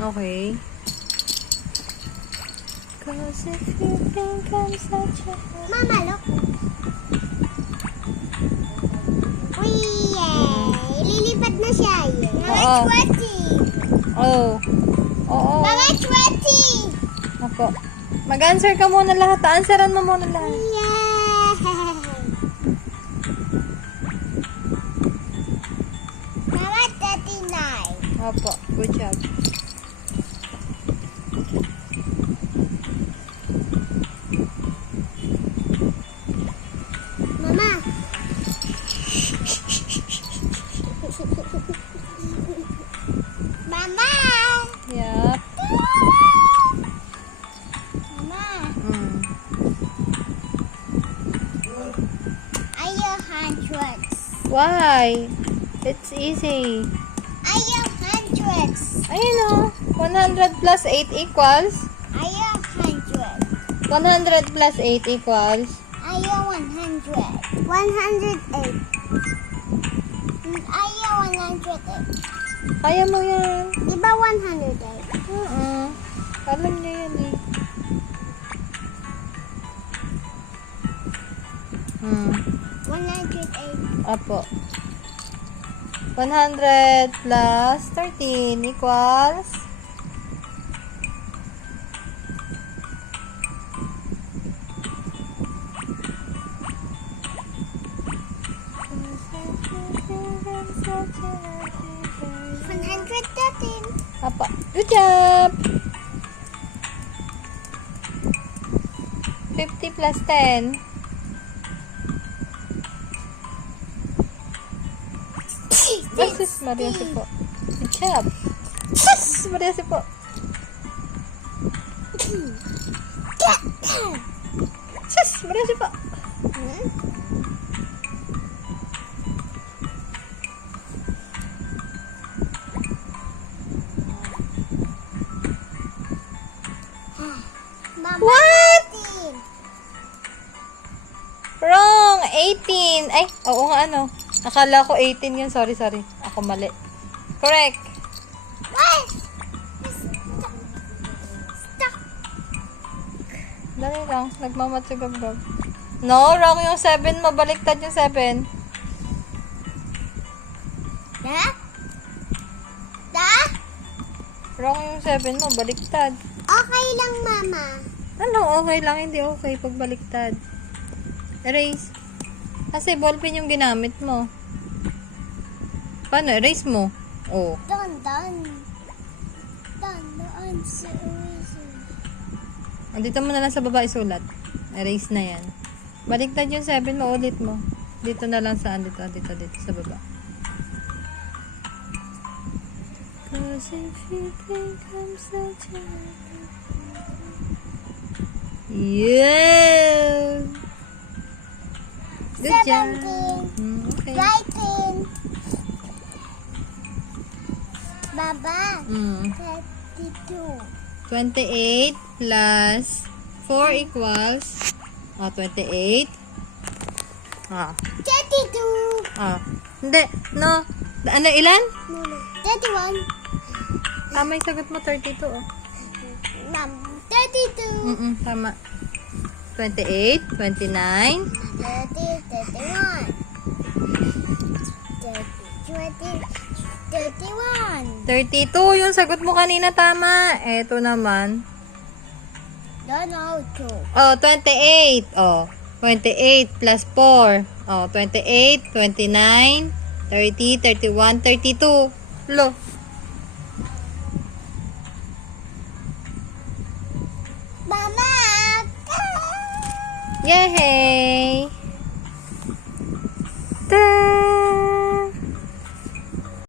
Okay. Cause if you think I'm such a... Mama, look. Uy, yay! Lilipad na siya. Mama, Oo. 20. Oh. Oo. Mama, 20. Ako. Mag-answer ka muna lahat. Answeran mo muna lahat. Yay! Mama, 39. Opo. Good job. Mama. Mama. Yup. Mama. Mm. Are you hundreds? Why? It's easy. Are you hundreds? Ayun o. 100 plus 8 equals? Are you hundred? 100 plus 8 equals? Are you 100? 108. Are you 108? Kaya mo yan. Di ba 108? Alam niya yan eh. Hmm. 108. Apo. 100 plus 13 equals? Apa? Good job! 50 plus 10. Sus, Maria si po. Good job. Sus, Maria si po. Sus, Maria si po. What? Wrong! 18. Ay, oo nga ano. Akala ko 18 yun. Sorry. Ako mali. Correct. Stop. Dali lang. Nagmamatsugab-gab. No, wrong yung 7 mo. Baliktad yung 7. Da? Da? Wrong yung 7 mo. Baliktad. Okay lang, Mama. Ano? Okay lang. Hindi okay pag baliktad. Erase. Kasi ballpen yung ginamit mo. Paano? Erase mo. Oh. Done. The answer is... Andito mo na lang sa baba isulat. Erase na yan. Baliktad yung 7 mo. Ulit mo. Dito na lang saan. Dito sa baba. Cause if you think I'm such a... Yeah! Good job. 17. Okay. Writing. Baba. 32. 28 plus 4 equals 28. 32. Hindi. No. Ano, ilan? 31. Tama yung sagot mo, 32. Oh. 32. Tama. 28, 29. 31. 32 yung sagot mo kanina, tama. Eto naman. Don't know to. Oh, 28. Oh, 28 plus 4. Oh, 28, 29, 30, 31, 32. Lo. Mama! Yay!